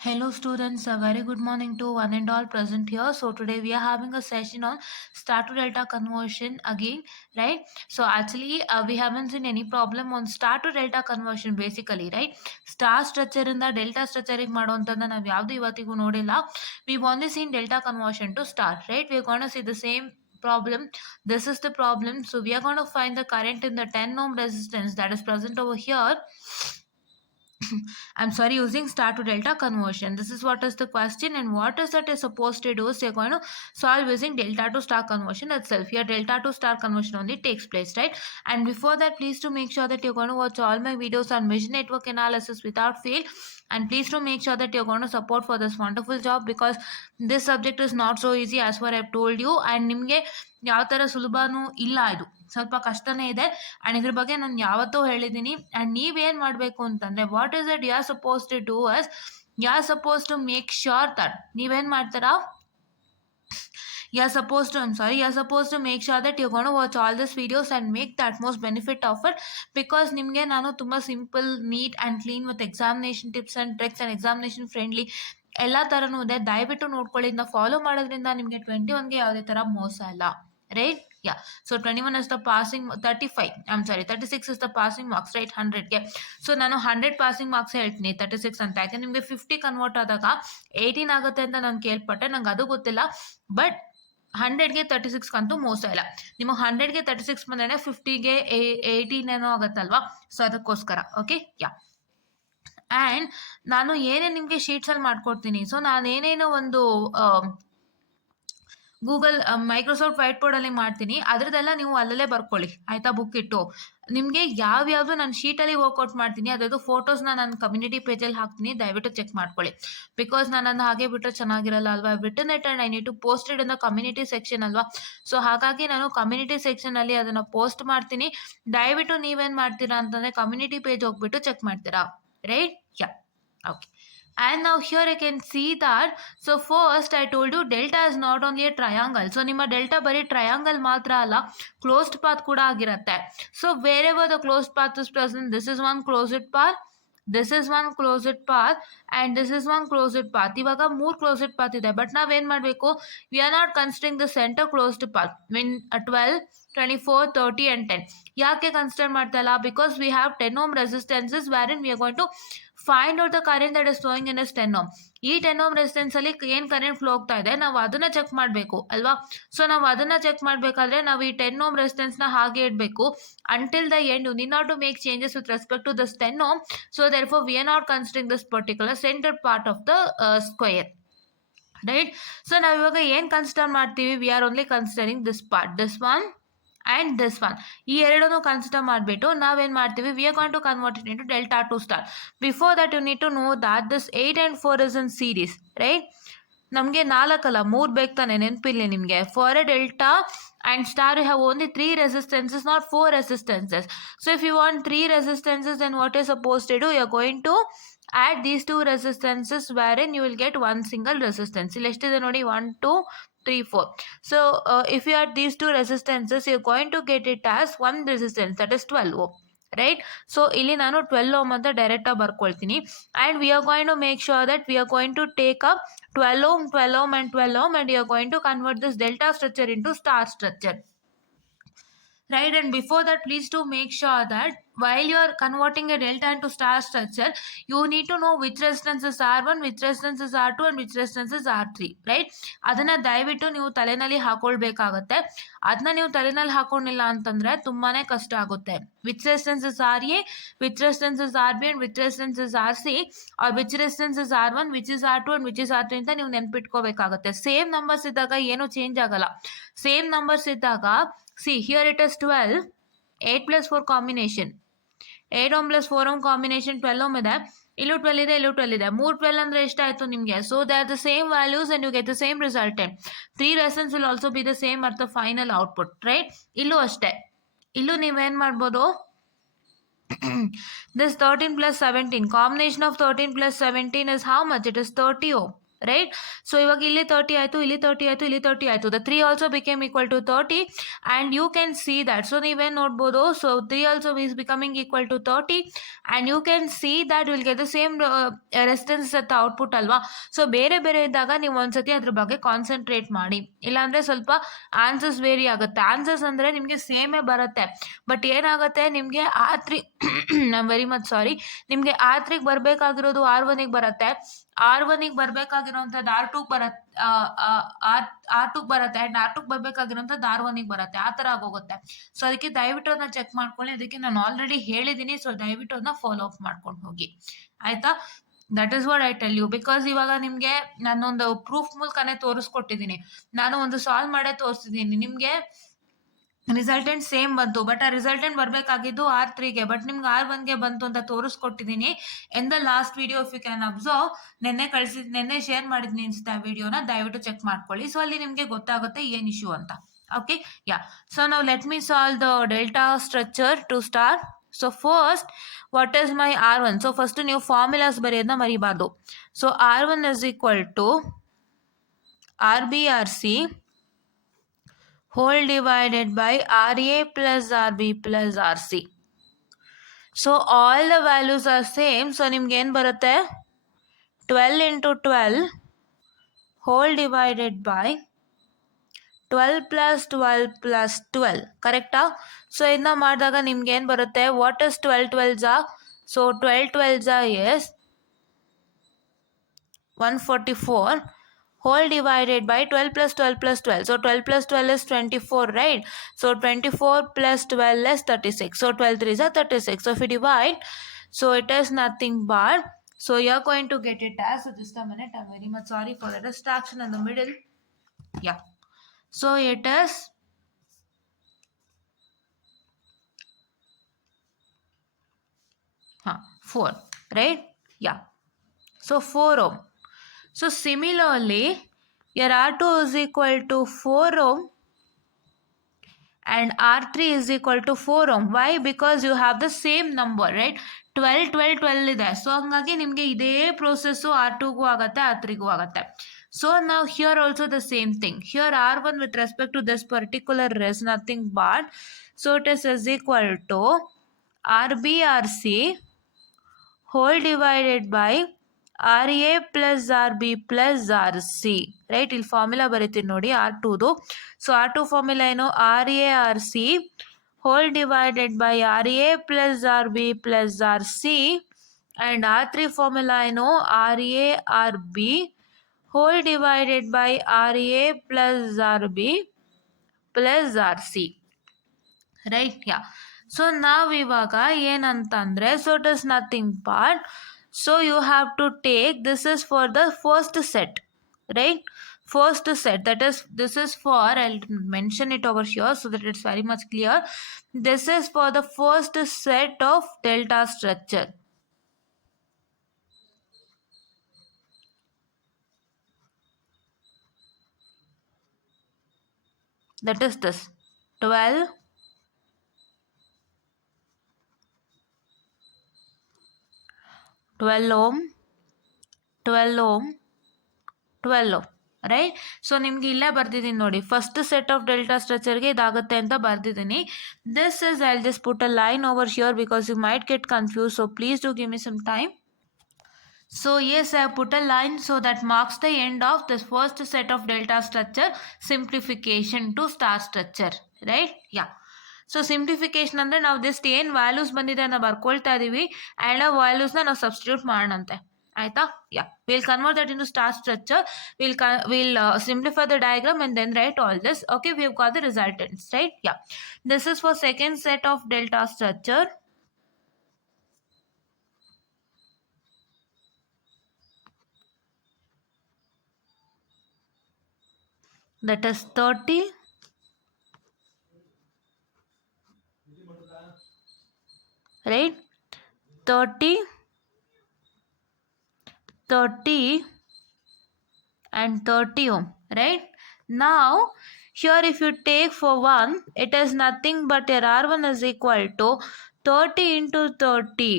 Hello students, a very good morning to one and all present here. So today we are having a session on star to delta conversion again, right? So actually we haven't seen any problem on star to delta conversion basically, right? Star structure in the delta structuring ಮಾಡುವಂತಂದ ನಾವು ಯಾವ್ದು ಇವತ್ತಿಗೂ ನೋಡಿಲ್ಲ. We've only seen delta conversion to star, right? We're going to see the same problem. This is the problem. So we are going to find the current in the 10 ohm resistance that is present over here. I'm sorry, using star to delta conversion. This is what is the question, and what is that is supposed to do is you're going to solve using delta to star conversion itself. Here delta to star conversion only takes place, right? And before that, please to make sure that you're going to watch all my videos on vision network analysis without fail. And please to make sure that you're going to support for this wonderful job, because this subject is not so easy as what I've told you. And ನಿಮಗೆ ಯಾವ ಥರ ಸುಲಭನೂ ಇಲ್ಲ, ಇದು ಸ್ವಲ್ಪ ಕಷ್ಟನೇ ಇದೆ. And ಇದ್ರ ಬಗ್ಗೆ ನಾನು ಯಾವತ್ತೂ ಹೇಳಿದ್ದೀನಿ. ಆ್ಯಂಡ್ ನೀವೇನು ಮಾಡಬೇಕು ಅಂತಂದರೆ, what is it you are supposed to do as, you are supposed to make sure that ನೀವೇನು ಮಾಡ್ತಾರಾ, you're supposed to make sure that you're going to watch all these videos and make the utmost benefit of it, because ನಿಮಗೆ ನಾನು ತುಂಬ simple, neat and clean with examination tips and tricks and examination friendly ಎಲ್ಲ ಥರನೂ ಇದೆ. ದಯವಿಟ್ಟು ನೋಡ್ಕೊಳ್ಳಿ. ಇದನ್ನ follow ಮಾಡೋದ್ರಿಂದ ನಿಮಗೆ 21ಗೆ ಯಾವುದೇ ಥರ ಮೋಸ ಇಲ್ಲ, right? Yeah. So 21 is the passing, 36 is the passing marks, right? 100ಗೆ. ಸೊ ನಾನು 100 ಪಾಸಿಂಗ್ ಮಾರ್ಕ್ಸ್ ಹೇಳ್ತೀನಿ, 36 ಅಂತ. ಯಾಕೆ ನಿಮಗೆ 50 ಕನ್ವರ್ಟ್ ಆದಾಗ 18 ಆಗುತ್ತೆ ಅಂತ ನಾನು ಕೇಳ್ಪಟ್ಟೆ, ನಂಗೆ ಅದು ಗೊತ್ತಿಲ್ಲ. ಬಟ್ 100ಗೆ 36 ಅಂತೂ ಮೋಸ ಇಲ್ಲ. ನಿಮಗೆ 100ಗೆ 36 ಬಂದರೆ 50ಗೆ 18 ಏನೋ ಆಗುತ್ತಲ್ವಾ? ಸೊ ಅದಕ್ಕೋಸ್ಕರ, ಓಕೆ? ಯಾ. ಆ್ಯಂಡ್ ನಾನು ಏನೇ ನಿಮಗೆ ಶೀಟ್ಸಲ್ಲಿ ಮಾಡ್ಕೊಡ್ತೀನಿ. ಸೊ ನಾನೇನೇನೋ ಒಂದು ಗೂಗಲ್ ಮೈಕ್ರೋಸಾಫ್ಟ್ ವೈಟ್ ಬೋರ್ಡಲ್ಲಿ ಮಾಡ್ತೀನಿ, ಅದರದ್ದೆಲ್ಲ ನೀವು ಅಲ್ಲಲ್ಲೇ ಬರ್ಕೊಳ್ಳಿ, ಆಯಿತಾ? ಬುಕ್ ಇಟ್ಟು ನಿಮಗೆ ಯಾವ್ಯಾವುದು ನಾನು ಶೀಟಲ್ಲಿ ವರ್ಕೌಟ್ ಮಾಡ್ತೀನಿ ಅದರದ್ದು ಫೋಟೋಸ್ನ ನಾನು ಕಮ್ಯುನಿಟಿ ಪೇಜಲ್ಲಿ ಹಾಕ್ತೀನಿ, ದಯವಿಟ್ಟು ಚೆಕ್ ಮಾಡ್ಕೊಳ್ಳಿ. ಬಿಕಾಸ್ ನಾನು ಅದನ್ನ ಹಾಗೆ ಬಿಟ್ಟರೆ ಚೆನ್ನಾಗಿರಲ್ಲ ಅಲ್ವಾ? Written it and I need to post it in the community section ಅಲ್ವಾ? ಸೊ ಹಾಗಾಗಿ ನಾನು ಕಮ್ಯುನಿಟಿ ಸೆಕ್ಷನಲ್ಲಿ ಅದನ್ನು ಪೋಸ್ಟ್ ಮಾಡ್ತೀನಿ. ದಯವಿಟ್ಟು ನೀವೇನು ಮಾಡ್ತೀರಾ ಅಂತಂದರೆ ಕಮ್ಯುನಿಟಿ ಪೇಜ್ ಹೋಗ್ಬಿಟ್ಟು ಚೆಕ್ ಮಾಡ್ತೀರಾ, right? Yeah, okay. And now here I can see that, so first I told you delta is not only a triangle. So ನಿಮ್ಮ delta ಬರೀ triangle ಮಾತ್ರ ಅಲ್ಲ, closed path ಕೂಡ ಆಗಿರುತ್ತೆ. So wherever the closed path is present, this is one closed path, this is one closed path, and this is one closed path. ಇವಾಗ 3 closed path ಇದೆ. But ನಾವೇನು ಮಾಡಬೇಕು, we are not considering the center closed path. When 12, 24, 30 and 10. ಯಾಕೆ consider ಮಾಡ್ತಾ ಇಲ್ಲ? Because we have 10 ohm resistances wherein we are going to find out the current that is flowing in S 10 ohm. ಈ 10 ohm resistance ಅಲ್ಲಿ ಏನು current flow ಆಗ್ತಾ ಇದೆ ನಾವು ಅದನ್ನ ಚೆಕ್ ಮಾಡಬೇಕು ಅಲ್ವಾ? ಸೊ ನಾವು ಅದನ್ನ ಚೆಕ್ ಮಾಡಬೇಕಾದ್ರೆ ನಾವು ಈ 10 ohm ರೆಸಿಸ್ಟೆನ್ಸ್ ನ ಹಾಗೆ ಇಡಬೇಕು until the end. You need not to make changes with respect to this 10 ohm. So therefore we are not considering this particular centre part of the square, right? So ನಾವು ಇವಾಗ ಏನು consider ಮಾಡ್ತೀವಿ, we are only considering this part, this one and this one. ಈ ಎರಡನ್ನೂ consider ಮಾಡಿಬಿಟ್ಟು ನಾವೇನು ಮಾಡ್ತೀವಿ, we are going to convert it into delta to star. Before that you need to know that this 8 and 4 is in series, right? ನಮಗೆ 4 ಅಲ್ಲ 3 ಬೇಕು ತಾನೆ, ನೆನಪಿಲ್ಲ ನಿಮಗೆ? For a delta and star you have only 3 resistances, not 4 resistances. So if you want 3 resistances, then what you're supposed to do, you're going to add these 2 resistances wherein you will get one single resistance. ಇಲ್ಲಿ ಎಷ್ಟಿದೆ ನೋಡಿ, 1 2 3 4. So if you add these 2 resistances, you're going to get it as one resistance, that is 12 ohm, right? So ಇಲ್ಲಿ ನಾನು 12 ohm ಅಂತ ಡೈರೆಕ್ಟಾಗಿ ಬರ್ಕೊಳ್ತೀನಿ. and we are going to make sure that we are going to take up 12 ohm, 12 ohm and 12 ohm, and we are going to convert this delta structure into star structure, right? And before that, please to make sure that while you are converting a delta into star structure, you need to know which resistance is R1, which resistance is R2 and which resistance is R3, right? ಅದನ್ನ ದಯವಿಟ್ಟು ನೀವು ತಲೆನಲ್ಲಿ ಹಾಕೊಳ್ಬೇಕಾಗತ್ತೆ. ಅದನ್ನ ನೀವು ತಲೆನಲ್ಲಿ ಹಾಕೊಂಡಿಲ್ಲ ಅಂತಂದ್ರೆ ತುಂಬಾನೇ ಕಷ್ಟ ಆಗುತ್ತೆ. which resistance is RA, which resistance is RB and which resistance is RC, or which resistance is R1, which is R2 and which is R3 ಅಂತ ನೀವು ನೆನ್ಪಿಟ್ಕೋಬೇಕಾಗತ್ತೆ. ಸೇಮ್ ನಂಬರ್ಸ್ ಇದ್ದಾಗ ಏನು ಚೇಂಜ್ ಆಗಲ್ಲ. ಸೇಮ್ ನಂಬರ್ಸ್ ಇದ್ದಾಗ, see here it is 12, 8 plus 4 combination, 8 ohm plus 4 ohm combination 12 ohm ಇದೆ, ಇಲ್ಲೂ 12 ಇದೆ, ಇಲ್ಲೂ 12 ಇದೆ. 3 12 ಅಂದರೆ ಎಷ್ಟಾಯಿತು ನಿಮಗೆ? So they are the same values and you get the same resultant. 3 resistance will also be the same at the final output, right? ಇಲ್ಲೂ ಅಷ್ಟೇ. ಇಲ್ಲೂ ನೀವೇನು ಮಾಡ್ಬೋದು, this 13 plus 17, combination of 13 plus 17 is how much? It is 30 ohm. Right. So ಇವಾಗ ಇಲ್ಲಿ 30 ಆಯಿತು, ಇಲ್ಲಿ 30 ಆಯಿತು, ಇಲ್ಲಿ 30 ಆಯಿತು. The 3 also became equal to 30 and you can see that. So ನೀವೇನು ನೋಡ್ಬೋದು, so 3 also is becoming equal to 30 and you can see that will get the same resistance at output ಅಲ್ವಾ. ಸೊ ಬೇರೆ ಬೇರೆ ಇದ್ದಾಗ ನೀವು ಒಂದ್ಸತಿ ಅದ್ರ ಬಗ್ಗೆ ಕಾನ್ಸಂಟ್ರೇಟ್ ಮಾಡಿ, ಇಲ್ಲಾಂದರೆ ಸ್ವಲ್ಪ ಆನ್ಸರ್ಸ್ ವೇರಿ ಆಗುತ್ತೆ. ಆನ್ಸರ್ಸ್ ಅಂದರೆ ನಿಮಗೆ ಸೇಮೇ ಬರುತ್ತೆ, ಬಟ್ ಏನಾಗುತ್ತೆ ನಿಮಗೆ R3 ಐ ವೆರಿ ಮಚ್ ಸಾರಿ, ನಿಮಗೆ R3ಗೆ ಬರಬೇಕಾಗಿರೋದು R1ಗೆ ಬರುತ್ತೆ, R1ಗೆ ಬರಬೇಕಾಗಿರೋಂಥದ್ದು R2ಗೆ ಬರುತ್ತೆ, R2ಗೆ ಬರುತ್ತೆ, ಆ್ಯಂಡ್ R2ಗೆ ಬರಬೇಕಾಗಿರೋಂಥದ್ದು R1ಗೆ ಬರುತ್ತೆ. ಆ ಥರ ಆಗೋಗುತ್ತೆ. ಸೊ ಅದಕ್ಕೆ ದಯವಿಟ್ಟು ಅದನ್ನ ಚೆಕ್ ಮಾಡ್ಕೊಳ್ಳಿ. ಅದಕ್ಕೆ ನಾನು ಆಲ್ರೆಡಿ ಹೇಳಿದ್ದೀನಿ, ಸೊ ದಯವಿಟ್ಟು ಅದನ್ನ ಫಾಲೋ ಅಪ್ ಮಾಡ್ಕೊಂಡು ಹೋಗಿ, ಆಯಿತಾ. That is what I tell you. Because ಇವಾಗ ನಿಮಗೆ ನಾನೊಂದು ಪ್ರೂಫ್ ಮೂಲಕನೇ ತೋರಿಸ್ಕೊಟ್ಟಿದ್ದೀನಿ, ನಾನು ಒಂದು ಸಾಲ್ವ್ ಮಾಡೇ ತೋರಿಸ್ತಿದ್ದೀನಿ. ನಿಮಗೆ ರಿಸಲ್ಟೆಂಟ್ ಸೇಮ್ ಬಂತು, ಬಟ್ ಆ ರಿಸಲ್ಟೆಂಟ್ ಬರಬೇಕಾಗಿದ್ದು R3ಗೆ, ಬಟ್ ನಿಮ್ಗೆ R1ಗೆ ಬಂತು ಅಂತ ತೋರಿಸ್ಕೊಟ್ಟಿದ್ದೀನಿ. In the last video if you can observe, ನೆನ್ನೆ ಶೇರ್ ಮಾಡಿದ್ದೀನಿ ಅನ್ಸುತ್ತೆ ಆ ವಿಡಿಯೋನ, ದಯವಿಟ್ಟು ಚೆಕ್ ಮಾಡ್ಕೊಳ್ಳಿ. ಸೊ ಅಲ್ಲಿ ನಿಮಗೆ ಗೊತ್ತಾಗುತ್ತೆ ಏನು ಇಶ್ಯೂ ಅಂತ. Okay, yeah. ಸೊ ನಾವು let me solve the delta structure to start. So first what is my R1? So first ನೀವು ಫಾರ್ಮುಲಾಸ್ ಬರೆಯೋದನ್ನ ಮರಿಬಾರ್ದು. So R1 is equal to RB/RC whole divided by RA plus RB plus RC. So all the values are same. So ನಿಮ್ಗೆ ಏನು ಬರುತ್ತೆ, 12 into 12 whole divided by 12 plus 12 plus 12. ಕರೆಕ್ಟಾ? So ಇದನ್ನ ಮಾಡಿದಾಗ ನಿಮ್ಗೆ ಏನು ಬರುತ್ತೆ, what is 12 12s? So 12 12s is 144 whole divided by 12 plus 12 plus 12. So 12 plus 12 is 24, right? So 24 plus 12 is 36. So 12 3s are 36. So if you divide, so it is nothing but, so you're going to get it as, so just a minute, I'm very much sorry for the distraction in the middle. Yeah. So it is 4, right? Yeah. So 4 ohm. So similarly, your R2 is equal to 4 ohm and R3 is equal to 4 ohm. Why? Because you have the same number, right? 12 12 12 ಇದೆ. So ಹಂಗಾಗಿ ನಿಮಗೆ ಇದೇ process R2ಗೂ ಆಗುತ್ತೆ, R3ಗೂ ಆಗುತ್ತೆ. So now here also the same thing. Here R1 with respect to this particular is nothing but, so it is equal to RB/RC whole divided by RA plus RB plus RC, right. ಇಲ್ಲಿ formula ಬರೀತೀನಿ ನೋಡಿ R2ದು. So R2 formula ಏನು, RA/RC whole divided by RA plus RB plus RC, and R3 formula ಏನು, RA/RB whole divided by RA plus RB plus RC, right. Yeah. So ನಾವು ಇವಾಗ ಏನಂತಂದರೆ, so it is nothing but, so you have to take, this is for the first set, right? First set, that is, this is for, I'll mention it over here so that it's very much clear. This is for the first set of delta structure. That is this 12 ohm 12 ohm 12 ohm, right. So ನಿಮ್ಗೆ ಇಲ್ಲೇ ಬರ್ದಿದ್ದೀನಿ ನೋಡಿ, first set of delta ಸ್ಟ್ರಕ್ಚರ್ಗೆ ಇದಾಗುತ್ತೆ ಅಂತ ಬರ್ದಿದ್ದೀನಿ. This is, I just put a line over here because you might get confuse, so please do give me some time. So yes, I have put a line, so that marks the end of this first set of delta structure simplification to star structure, right? Yeah. So simplification ಅಂದರೆ ನಾವು just ಏನು values ಬಂದಿದೆ ಅಂತ ಬರ್ಕೊಳ್ತಾ ಇದ್ದೀವಿ, and ಆ ವ್ಯಾಲ್ಯೂಸ್ನ ನಾವು substitute ಮಾಡೋಣಂತೆ, ಆಯಿತಾ. Yeah, will convert that into star structure, will simplify the diagram and then write all this. Okay, we have got the resultants, right? Yeah, this is for second set of delta structure. That is 30, right? 30 and 30 ohm, right? Now here if you take for 1, it is nothing but your R1 is equal to 30 into 30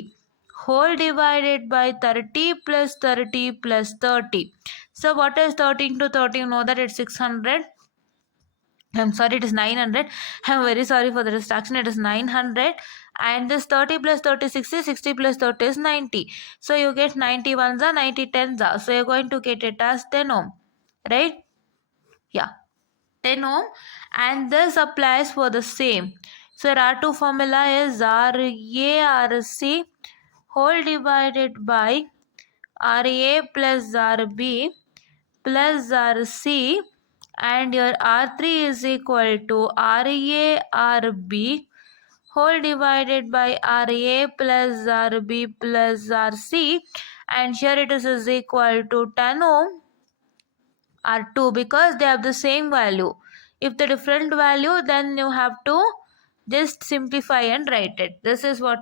whole divided by 30 plus 30 plus 30. So what is 30 into 30? You know that it's 600. I'm sorry, it is 900. I'm very sorry for the distraction. It is 900. And this 30 plus 36 is 60 plus 30 is 90. So you get 90 ones are 90 tens are. So you're going to get it as 10 ohm. Right? Yeah. 10 ohm. And this applies for the same. So R2 formula is RARC whole divided by RA plus RB plus RC, and your R3 is equal to RA RB whole divided by RA plus RB plus RC, and here it is equal to 10 ohm R2 because they have the same value. If the different value, then you have to just simplify and write it. This is what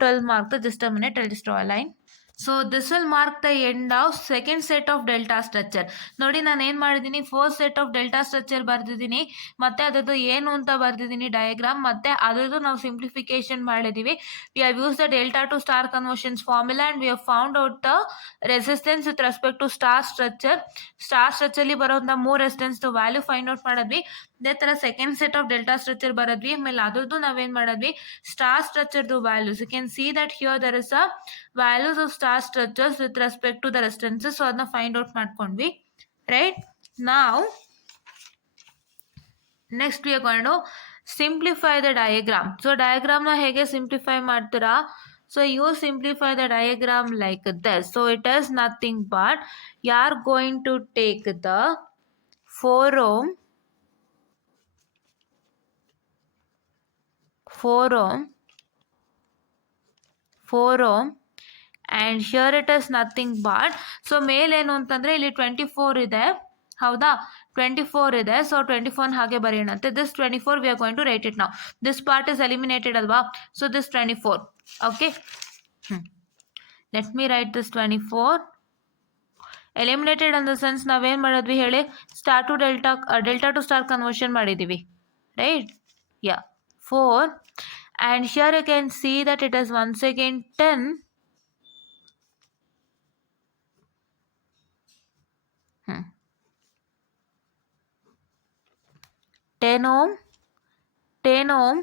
will mark the, just a minute, I'll just draw a line. So this will mark the end of second set of delta structure. ನೋಡಿ ನಾನು ಏನು ಮಾಡಿದ್ದೀನಿ, first set of delta structure ಬರ್ದಿದ್ದೀನಿ, ಮತ್ತೆ ಅದರದ್ದು ಏನು ಅಂತ ಬರ್ದಿದ್ದೀನಿ diagram, ಮತ್ತೆ ಅದರದ್ದು ನಾವು ಸಿಂಪ್ಲಿಫಿಕೇಶನ್ ಮಾಡಿದ್ದೀವಿ. We have use the delta to star conversions formula and we have found out the resistance with respect to star structure. Star ಸ್ಟ್ರಕ್ಚರ್ಲಿ ಬರೋಂಥ 3 ರೆಸಿಸ್ಟೆನ್ಸ್ ವ್ಯಾಲ್ಯೂ ಫೈಂಡ್ ಔಟ್ ಮಾಡಿದ್ವಿ. ಅದೇ ಥರ second set of delta structure ಬರೋದ್ವಿ. ಆಮೇಲೆ ಅದರದ್ದು ನಾವೇನು ಮಾಡಿದ್ವಿ, ಸ್ಟಾರ್ ಸ್ಟ್ರಕ್ಚರ್ದು values. You can see that here there is a values of star structures with respect to the resistances. So ಅದನ್ನ ಫೈಂಡ್ ಔಟ್ ಮಾಡ್ಕೊಂಡ್ವಿ. ರೈಟ್ ನಾವ್ next we are going to simplify the diagram. So ಡಯಾಗ್ರಾಮ್ನ ಹೇಗೆ simplify ಮಾಡ್ತೀರಾ? So you simplify the diagram like this. So it is nothing but you are going to take the 4 ohm, 4 ohm and here it is nothing but, so ಮೇಲ್ ಏನು ಅಂತಂದರೆ ಇಲ್ಲಿ 24 ಇದೆ, ಹೌದಾ? 24 ಇದೆ. So 24 ಹಾಗೆ ಬರೆಯೋಣಂತೆ. This 24 we are going to write it ನಾವು. This part is eliminated ಅಲ್ವಾ? So this 24. Okay, let me write this 24. Eliminated in the sense ನಾವೇನು ಮಾಡಿದ್ವಿ ಹೇಳಿ, star to delta to star conversion ಮಾಡಿದ್ದೀವಿ. Right? Yeah, 4 and here you can see that it is once again 10 ohm, 10 ohm,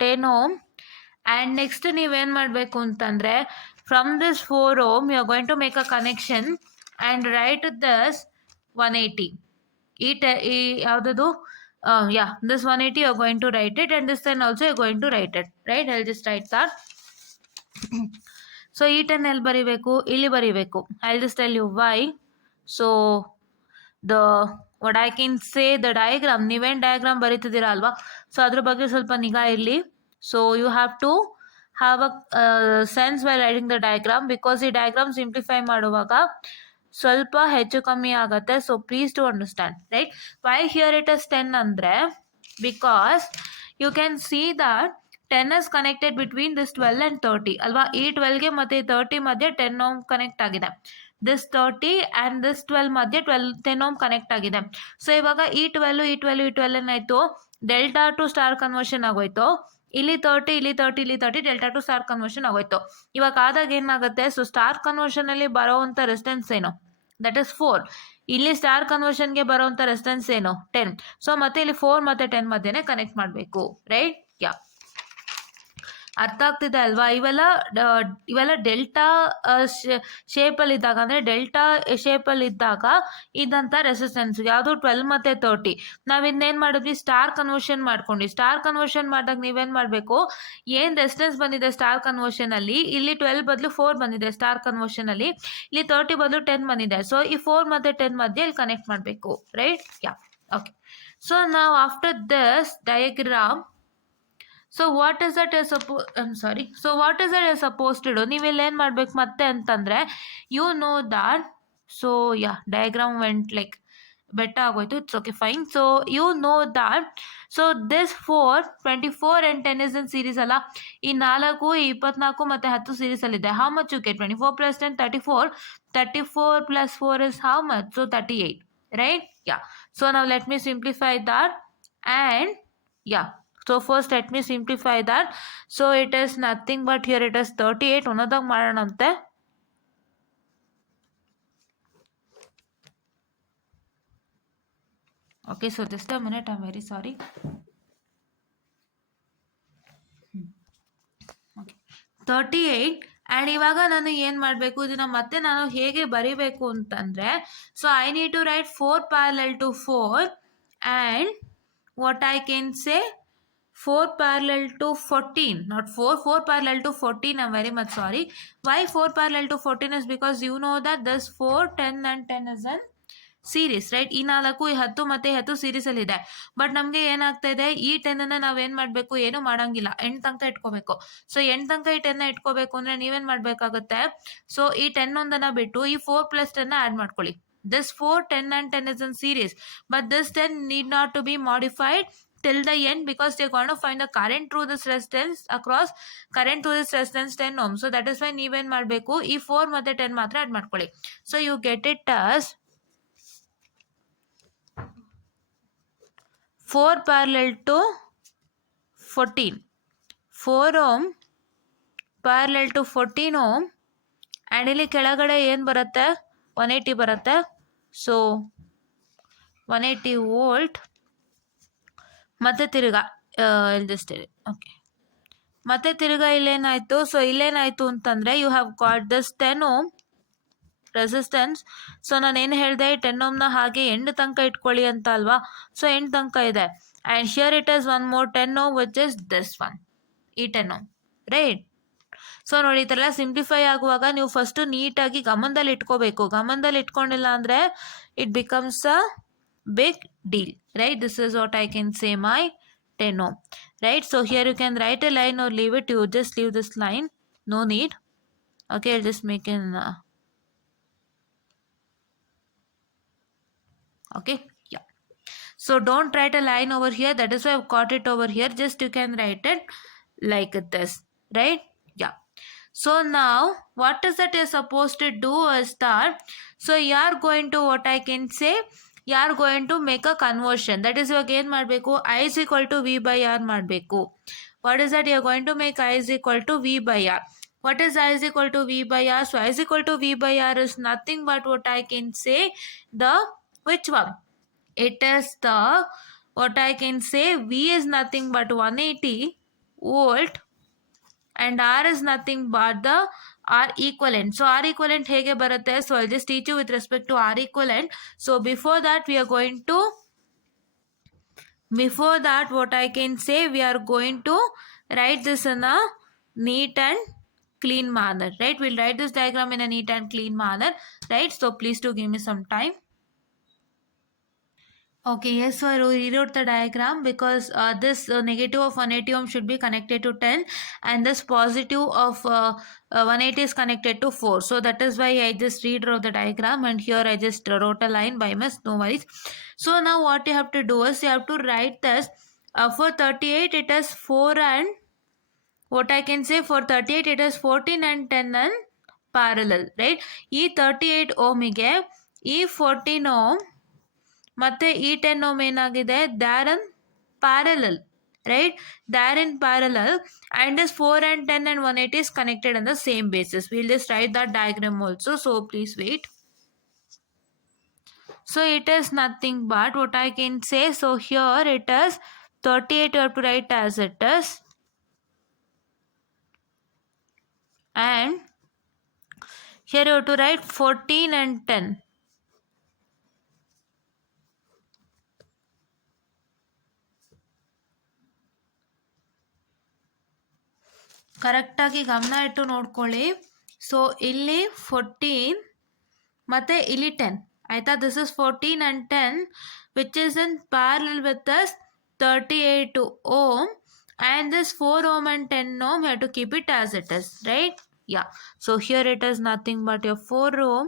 10 ohm. And next ನೀವೇನು ಮಾಡಬೇಕು ಅಂತಂದರೆ, from this 4 ohm you are going to make a connection and write this 180. ಈ ಯಾವುದದು, yeah, this 180 you are going to write it, and this 10 also you are going to write it. Right? I'll just write that. So ಈ 10 ಎಲ್ಲಿ ಬರೀಬೇಕು? ಇಲ್ಲಿ ಬರೀಬೇಕು. I'll just tell you why. So the what I can say, the diagram, ನೀವೇನು diagram ಬರೀತಿದ್ದೀರಾ ಅಲ್ವಾ, so ಅದ್ರ ಬಗ್ಗೆ ಸ್ವಲ್ಪ ನಿಗಾ ಇರಲಿ. So you have to have a sense why writing the diagram, because ಈ ಡಯಾಗ್ರಾಮ್ ಸಿಂಪ್ಲಿಫೈ ಮಾಡುವಾಗ ಸ್ವಲ್ಪ ಹೆಚ್ಚು ಕಮ್ಮಿ ಆಗುತ್ತೆ. So please to understand. Right? Why here it is 10 ಅಂದರೆ, because you can see that 10 is connected between this 12 and 30 ಅಲ್ವಾ? ಈ 12ಗೆ ಮತ್ತು 30 ಮಧ್ಯೆ 10 ohm ಕನೆಕ್ಟ್ ಆಗಿದೆ. ದಿಸ್ 30 ಆ್ಯಂಡ್ ದಿಸ್ 12 ಮಧ್ಯೆ 10 ohm ಕನೆಕ್ಟ್ ಆಗಿದೆ. ಸೊ ಇವಾಗ ಈ 12 ಏನಾಯಿತು, ಡೆಲ್ಟಾ ಟು ಸ್ಟಾರ್ ಕನ್ವರ್ಷನ್ ಆಗೋಯ್ತು. ಇಲ್ಲಿ 30 ಇಲ್ಲಿ 30 ಇಲ್ಲಿ 30 ಡೆಲ್ಟಾ ಟು ಸ್ಟಾರ್ ಕನ್ವರ್ಷನ್ ಆಗೋಯ್ತು. ಇವಾಗ ಆದಾಗ ಏನಾಗುತ್ತೆ, ಸೊ ಸ್ಟಾರ್ ಕನ್ವರ್ಷನಲ್ಲಿ ಬರೋವಂಥ ರೆಸಿಸ್ಟೆನ್ಸ್ ಏನು, ದಟ್ ಇಸ್ 4. ಇಲ್ಲಿ ಸ್ಟಾರ್ ಕನ್ವರ್ಷನ್ಗೆ ಬರೋವಂಥ ರೆಸಿಸ್ಟೆನ್ಸ್ ಏನು, 10. ಸೊ ಮತ್ತೆ ಇಲ್ಲಿ 4 ಮತ್ತು 10 ಮಧ್ಯೆನೇ ಕನೆಕ್ಟ್ ಮಾಡಬೇಕು. ರೈಟ್? ಯಾ, ಅರ್ಥ ಆಗ್ತಿದೆ ಅಲ್ವಾ? ಇವೆಲ್ಲ ಡೆಲ್ಟಾ ಶೇಪಲ್ಲಿದ್ದಾಗ, ಅಂದರೆ ಡೆಲ್ಟಾ ಶೇಪಲ್ಲಿದ್ದಾಗ ಇದ್ದಂಥ ರೆಸಿಸ್ಟೆನ್ಸ್ ಯಾವುದು, 12 ಮತ್ತು 30. ನಾವು ಇನ್ನೇನು ಮಾಡಿದ್ವಿ, ಸ್ಟಾರ್ ಕನ್ವರ್ಷನ್ ಮಾಡ್ಕೊಂಡ್ವಿ. ಸ್ಟಾರ್ ಕನ್ವರ್ಷನ್ ಮಾಡಿದಾಗ ನೀವೇನು ಮಾಡಬೇಕು, ಏನು ರೆಸಿಸ್ಟೆನ್ಸ್ ಬಂದಿದೆ ಸ್ಟಾರ್ ಕನ್ವರ್ಷನಲ್ಲಿ, ಇಲ್ಲಿ 12 ಬದಲು 4 ಬಂದಿದೆ ಸ್ಟಾರ್ ಕನ್ವರ್ಷನಲ್ಲಿ, ಇಲ್ಲಿ 30 ಬದಲು 10 ಬಂದಿದೆ. ಸೊ ಈ 4 ಮತ್ತು 10 ಮಧ್ಯೆ ಇಲ್ಲಿ ಕನೆಕ್ಟ್ ಮಾಡಬೇಕು. ರೈಟ್? Yeah, okay. ಸೊ ನಾವು after this diagram, so what is that suppose to do, ನೀವಿಲ್ಲಿ ಏನು ಮಾಡಬೇಕು ಮತ್ತೆ ಅಂತಂದರೆ, you know that, so yeah, diagram went like ಬೆಟ್ಟ ಆಗೋಯ್ತು. It's okay, fine. So you know that, so this 4, 24 and 10 is in series ಅಲ್ಲ? ಈ 4, 24 ಮತ್ತು 10 ಸೀರೀಸಲ್ಲಿದೆ. How much you get? 24 + 10 34. 34 + 4 is how much? So 38. Right? Yeah. So now let me simplify that. And yeah, So first let me simplify that. So it is nothing but here it is 38. ಒಂದೊಂದಾಗ ಮಾಡೋಣಂತೆ. Okay, so just a minute, I'm very sorry. Okay. 38 and ಇವಾಗ ನಾನು ಏನು ಮಾಡಬೇಕು, ಇದನ್ನು ಮತ್ತೆ ನಾನು ಹೇಗೆ ಬರಿಬೇಕು ಅಂತಂದರೆ, so I need to write 4 parallel to 4 ಆ್ಯಂಡ್ what I can say 4 parallel to 14, not 4 parallel to 14. I'm very much sorry. Why 4 parallel to 14 is because you know that this 4, 10 and 10 is an series, right. ಈ 4 ಈ 10 ಮತ್ತೆ 10 ಸೀರೀಸಲ್ಲಿ ಇದೆ. But ನಮಗೆ ಏನಾಗ್ತಾ ಇದೆ, ಈ 10 ನಾವೇನು ಮಾಡಬೇಕು, ಏನು ಮಾಡಂಗಿಲ್ಲ, 8 ತನಕ ಇಟ್ಕೋಬೇಕು. ಸೊ 8 ತನಕ ಈ 10 ಇಟ್ಕೋಬೇಕು ಅಂದರೆ ನೀವೇನು ಮಾಡಬೇಕಾಗುತ್ತೆ, ಸೊ ಈ 10 ಒಂದನ್ನು ಬಿಟ್ಟು ಈ 4 + 10 ಆ್ಯಡ್ ಮಾಡ್ಕೊಳ್ಳಿ. This 4, 10 and 10 is in series, but this 10 need not to be modified till the end because they're going to find the current through this resistance across current through this resistance 10 ohm. So that is why ನೀವೇನು ಮಾಡಬೇಕು, ಈ 4 ಮತ್ತು 10 ಮಾತ್ರ add ಮಾಡ್ಕೊಳ್ಳಿ. So you get it as 4 parallel to 14, 4 ohm parallel to 14 ohm and ಇಲ್ಲಿ ಕೆಳಗಡೆ ಏನು ಬರುತ್ತೆ, 180 ಬರುತ್ತೆ. ಸೊ 180 ವೋಲ್ಟ್ ಮತ್ತೆ ತಿರ್ಗಾ ಎಲ್ದಿಸ್ತೇವೆ. ಓಕೆ, ಮತ್ತೆ ತಿರ್ಗಾ ಇಲ್ಲೇನಾಯಿತು, ಸೊ ಇಲ್ಲೇನಾಯಿತು ಅಂತಂದರೆ you have got this 10 ohm resistance. So ನಾನೇನು ಹೇಳಿದೆ, 10 ohmನ ಹಾಗೆ ಎಂಡ್ ತನಕ ಇಟ್ಕೊಳ್ಳಿ ಅಂತ ಅಲ್ವಾ. ಸೊ ಎಂಡ್ ತನಕ ಇದೆ and here it is one more 10 ohm which is this one, ಈ 10 ohm, ರೈಟ್. ಸೊ ನೋಡಿ, ಈ ಥರ ಸಿಂಪ್ಲಿಫೈ ಆಗುವಾಗ ನೀವು ಫಸ್ಟು ನೀಟಾಗಿ ಗಮನದಲ್ಲಿ ಇಟ್ಕೋಬೇಕು. ಗಮನದಲ್ಲಿ ಇಟ್ಕೊಂಡಿಲ್ಲ ಅಂದರೆ it becomes a big deal, right? This is what I can say my 10 ohm, right? So here you can write a line or leave it. You just leave this line, no need. Okay, I'll just make an okay, yeah. So don't write a line over here, that is why I've got it over here. Just you can write it like this, right? Yeah. So now what is that you're supposed to do is that, so you are going to, what I can say, you are going to make a conversion. That is ಇವಾಗ ಏನು ಮಾಡಬೇಕು, I is equal to V by R ಮಾಡಬೇಕು. What is that? You are going to make I is equal to V by R. What is I is equal to V by R? So I is equal to V by R is nothing but what I can say, the which one? It is the, what I can say, V is nothing but 180 volt and R is nothing but the R equivalent. So R equivalent ಹೇಗೆ ಬರುತ್ತೆ, so I'll just teach you with respect to R equivalent. So before that what I can say, we are going to write this in a neat and clean manner, right? We'll write this diagram in a neat and clean manner, right? So please do give me some time. Okay, yes, so I rewrote the diagram because this negative of 180 ohm should be connected to 10 and this positive of 180 is connected to 4. So that is why I just rewrote the diagram and here I just wrote a line by miss, no worries. So now what you have to do is you have to write this for 38 it is 4 and what I can say, for 38 it is 14 and 10 and parallel, right? ಈ 38 ohmಗೆ ಈ 14 ohm ಮತ್ತೆ ಈ 10 ohm ಏನಾಗಿದೆ, there in parallel, right? They're in parallel and this 4 and 10 and 180 is connected on the same basis. We'll just write that diagram also, so please wait. So it is nothing but what I can say, so here it is 38 you have to write as it is and here you have to write 14 and 10. ಕರೆಕ್ಟಾಗಿ ಗಮನ ಇಟ್ಟು ನೋಡ್ಕೊಳ್ಳಿ. So ಇಲ್ಲಿ 14 ಮತ್ತು ಇಲ್ಲಿ 10 ಆಯಿತಾ. This is 14 and 10 which is in parallel with thus 38 ohm and this 4 ohm and 10 ohm you have to keep it as it is, right? Yeah. So here it is nothing but your 4 ohm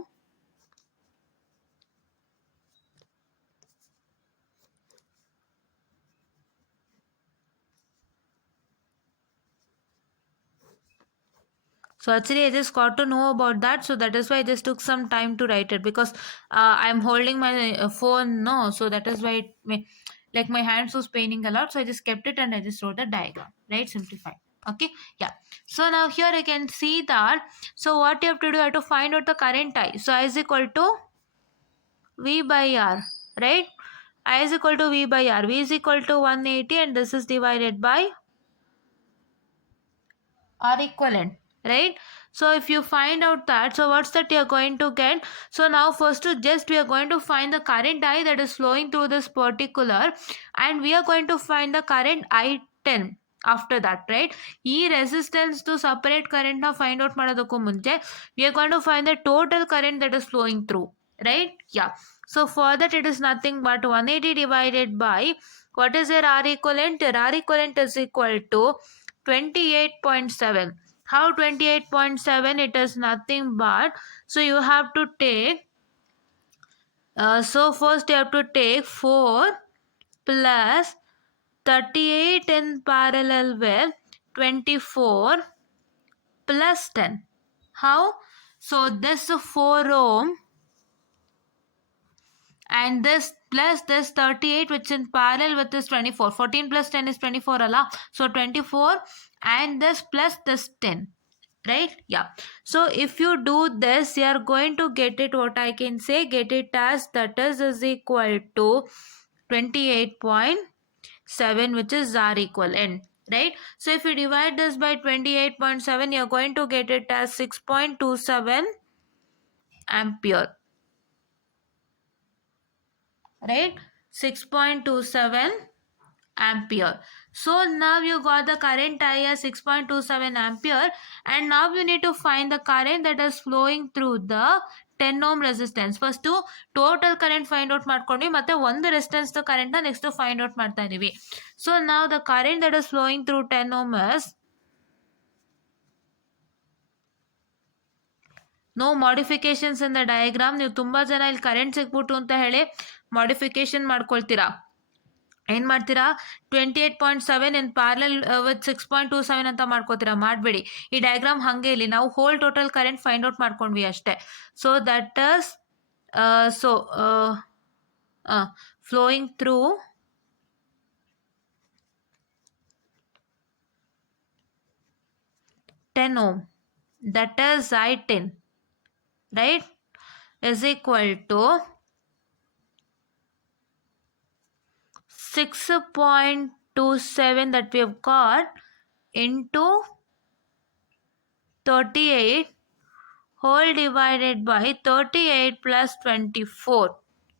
So actually I just got to know about that, so that is why I just took some time to write it because I'm holding my phone, no, so that is why Like my hands was paining a lot, so I just kept it and I just wrote the diagram, right? Simplified. Okay, yeah. So now here I can see that, so what you have to do, you have to find out the current I. So I is equal to V by R, right? I is equal to V by R. V is equal to 180 and this is divided by R equivalent, right? So if you find out that, so what's that you're going to get? So now first to just we are going to find the current I that is flowing through this particular, and we are going to find the current I10 after that, right? E resistance to separate current now find out ಮಾಡೋದಕ್ಕೂ ಮುಂಚೆ we are going to find the total current that is flowing through, right? Yeah. So for that it is nothing but 180 divided by, what is your R equivalent? Your R equivalent is equal to 28.7. How 28.7? It is nothing but, so you have to take, so first you have to take 4 plus 38 in parallel with 24 plus 10. How? So this 4 ohm and this plus this 38 which in parallel with this 24. 14 plus 10 is 24 Allah. So 24 and this plus this 10. Right? Yeah. So if you do this, you are going to get it, what I can say, get it as that is equal to 28.7, which is R equivalent. Right? So if you divide this by 28.7, you are going to get it as 6.27 ampere. Right? 6.27 ampere. So now you got the current I as 6.27 ampere, and now you need to find the current that is flowing through the 10 ohm resistance. First to total current find out ಮಾಡ್ಕೊಂಡ್ವಿ, ಮತ್ತೆ ಒಂದು resistance the current next to find out ಮಾಡ್ತಾ ಇದೀವಿ. So now the current that is flowing through 10 ohm is, no modifications in the diagram. ನೀವು ತುಂಬಾ ಜನ ಇಲ್ಲಿ current ಸಿಕ್ಬಿಟ್ಟು ಅಂತ ಹೇಳಿ ಮಾಡಿಫಿಕೇಶನ್ ಮಾಡ್ಕೊಳ್ತೀರಾ. ಏನು ಮಾಡ್ತೀರಾ, 28.7 ಇನ್ ಪ್ಯಾರಲಲ್ ವಿತ್ 6.27 ಅಂತ ಮಾಡ್ಕೋತೀರಾ. ಮಾಡಬೇಡಿ, ಈ ಡಯಾಗ್ರಾಮ್ ಹಾಗೆ ಇಲ್ಲಿ ನಾವು whole total current find out ಮಾಡ್ಕೊಂಡ್ವಿ ಅಷ್ಟೇ. So that is flowing through 10 ohm, that is I10, right, is equal to 6.27 that we have got into 38 whole divided by 38 plus 24,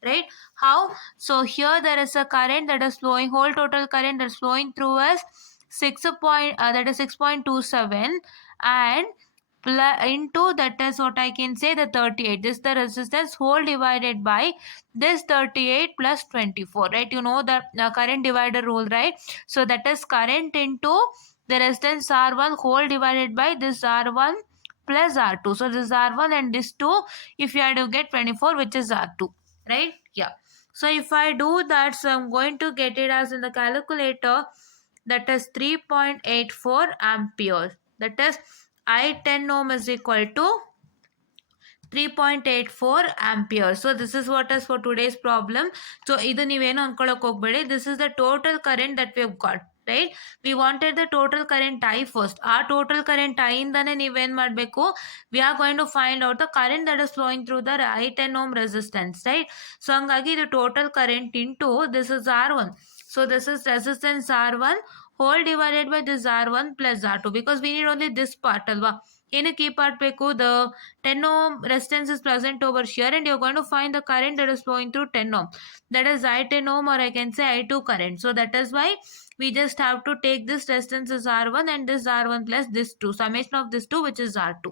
right? How? So here there is a current that is flowing, whole total current that is flowing through us 6.27 and into that is what I can say the 38. This is the resistance whole divided by this 38 plus 24, right? You know the current divider rule, right? So that is current into the resistance R1 whole divided by this R1 plus R2. So this is R1 and this 2. If you have to get 24, which is R2, right? Yeah. So if I do that, so I'm going to get it as in the calculator, that is 3.84 amperes. That is I10 ohm is equal to 3.84 ampere. So this is what is for today's problem. So idu ನೀವೇನು ಅನ್ಕೊಳ್ಳೋಕೆ ಹೋಗಬೇಡಿ. This is the total current that we have got, right? We wanted the total current I first. ಆ total current I ಇಂದಾನೆ ನೀವೇನು ಮಾಡಬೇಕು, we are going to find out the current that is flowing through the I10 ohm resistance, right? So ಹಂಗಾಗಿ ಇದು total current into this is R1. So this is resistance R1 whole divided by this R1 plus R2, because we need only this part ಅಲ್ವಾ. ಏನಕ್ಕೆ ಈ part ಬೇಕು, the 10 ohm resistance is present over here and you're going to find the current that is flowing through 10 ohm, that is I10 ohm, or I can say I2 current. So that is why we just have to take this resistance as R1 and this R1 plus this 2, summation of this 2, which is R2,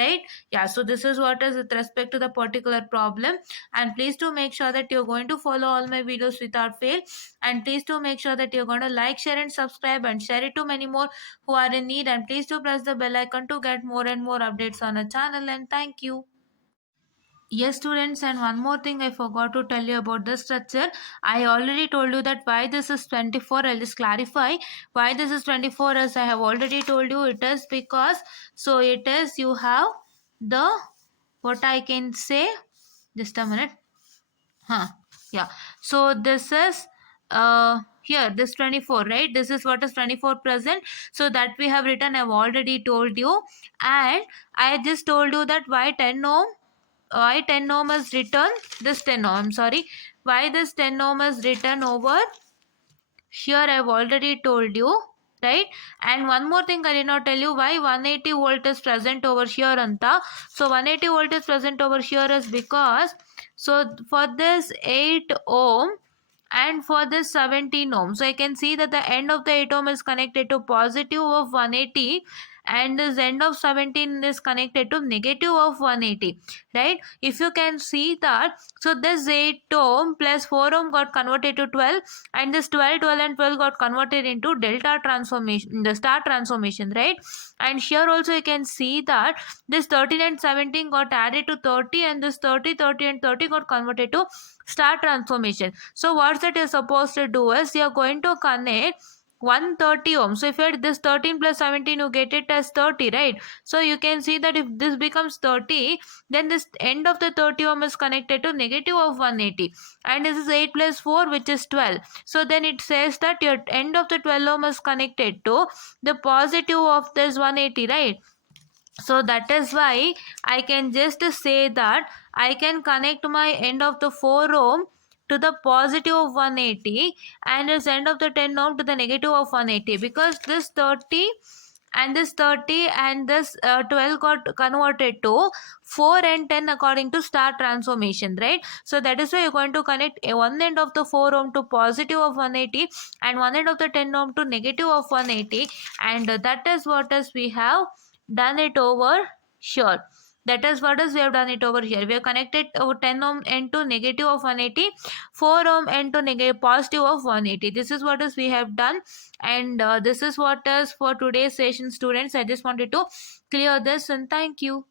right? Yeah. So this is what is with respect to the particular problem, and please do make sure that you're going to follow all my videos without fail, and please do make sure that you're going to like, share and subscribe and share it to many more who are in need, and please do press the bell icon to get more and more updates on the channel, and thank you. Yes, students, and one more thing I forgot to tell you about this structure. I already told you that why this is 24. I'll just clarify why this is 24, as I have already told you. It is because, so it is, you have the, what I can say, just a minute. Yeah. So this is here this 24, right? This is what is 24 present. So that we have written, I've already told you. And I just told you that why 10 ohm, why 10 ohm is written, this 10 ohm, I'm sorry, why this 10 ohm is written over here, I've already told you, right? And one more thing I did not tell you, why 180 volt is present over here, anta. So 180 volt is present over here is because, so for this 8 ohm and for this 17 ohm, so I can see that the end of the 8 ohm is connected to positive of 180, and this end of 17 is connected to negative of 180, right? If you can see that, so this 8 ohm plus 4 ohm got converted to 12, and this 12, 12 and 12 got converted into delta transformation, the star transformation, right? And here also you can see that this 13 and 17 got added to 30, and this 30, 30 and 30 got converted to star transformation. So what's that you're supposed to do is you're going to connect 130 ohm. So if you add this 13 plus 17, you get it as 30, right? So you can see that if this becomes 30, then this end of the 30 ohm is connected to negative of 180, and this is 8 plus 4, which is 12. So then it says that your end of the 12 ohm is connected to the positive of this 180, right? So that is why I can just say that I can connect my end of the 4 ohm to the positive of 180, and this end of the 10 ohm to the negative of 180, because this 30 and this 30 and this 12 got converted to 4 and 10 according to star transformation, right? So that is why you're going to connect one end of the 4 ohm to positive of 180 and one end of the 10 ohm to negative of 180, and that is what is we have done it over here. That is what is we have done it over here. We have connected our 10 ohm end to negative of 180, 4 ohm end to negative positive of 180. This is what is we have done, and this is what is for today's session, students. I just wanted to clear this, and thank you.